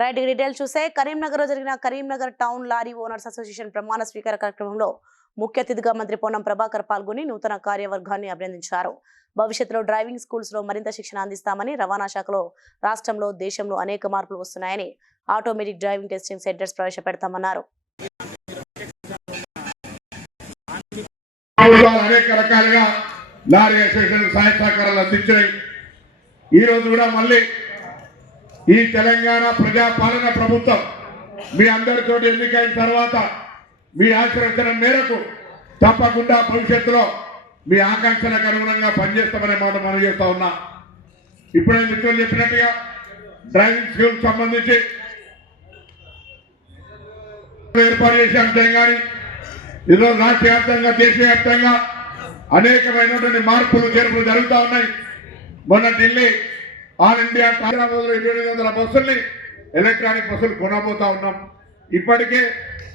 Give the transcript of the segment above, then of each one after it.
Right detail చూసే కరీంనగర్లో జరిగిన Karimnagar town lorry owners association ప్రమాణ స్వీకార కార్యక్రమంలో ముఖ్య అతిథిగా మంత్రి పొన్నం ప్రభాకర్ పాల్గొని నూతన కార్యవర్గాన్ని అభినందించారు. భవిష్యత్తులో డ్రైవింగ్ స్కూల్స్లో మరింత శిక్షణ అందిస్తామని రవాణా శాఖలో రాష్ట్రంలో దేశంలో అనేక మార్పులు వస్తున్నాయని ఆటోమేటిక్ డ్రైవింగ్ టెస్టింగ్ సెంటర్స్ ప్రవేశపెడతామన్నారు. అనేక రకాలుగా లారీ అసోసియేషన్ సహాయ సహకారాలు ఈ రోజు కూడా మళ్ళీ ఈ తెలంగాణ ప్రజాపాలన ప్రభుత్వం మీ అందరితోటి ఎన్నికైన తర్వాత మీ ఆశీర్వచనం మేరకు తప్పకుండా భవిష్యత్తులో మీ ఆకాంక్షలకు అనుగుణంగా పనిచేస్తామనే మాట మనం చేస్తా ఉన్నా. ఇప్పుడే మిత్రులు చెప్పినట్టుగా డ్రైవింగ్ స్కూల్ సంబంధించి ఏర్పాటు చేసే అంశం కానీ ఈరోజు రాష్ట్ర వ్యాప్తంగా దేశవ్యాప్తంగా అనేకమైనటువంటి మార్పులు చేర్పులు జరుగుతూ ఉన్నాయి. మొన్న ఢిల్లీ ఆల్ ఇండియా హైదరాబాద్లో ఇరవై ఎనిమిది వందల బస్సుల్ని ఎలక్ట్రానిక్ బస్సులు కొనబోతా ఉన్నాం. ఇప్పటికే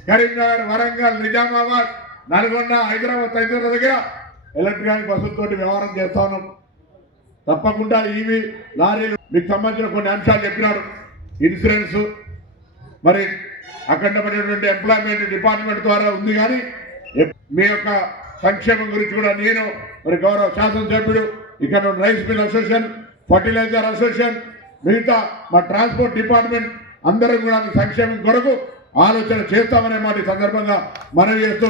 కరీంనగర్ వరంగల్ నిజామాబాద్ నల్గొండ హైదరాబాద్ తదితర దగ్గర ఎలక్ట్రానిక్ బస్సులతో వ్యవహారం చేస్తా ఉన్నాం. తప్పకుండా ఈవీ లారీలు మీకు సంబంధించిన కొన్ని అంశాలు చెప్పినారు. ఇన్సూరెన్స్ మరి అఖండమైనటువంటి ఎంప్లాయ్మెంట్ డిపార్ట్మెంట్ ద్వారా ఉంది కానీ మీ యొక్క సంక్షేమం గురించి కూడా నేను మరి గౌరవ శాసనసభ్యుడు ఇక్కడ rice mill association fertiliser association మిగతా మా ట్రాన్స్పోర్ట్ డిపార్ట్మెంట్ అందరం కూడా సంక్షేమం కొరకు ఆలోచన చేస్తామనే మాట సందర్భంగా మనవి చేస్తూ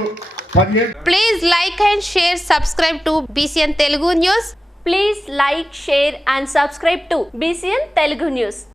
please like and share subscribe to BCN Telugu news please like share and subscribe to BCN Telugu news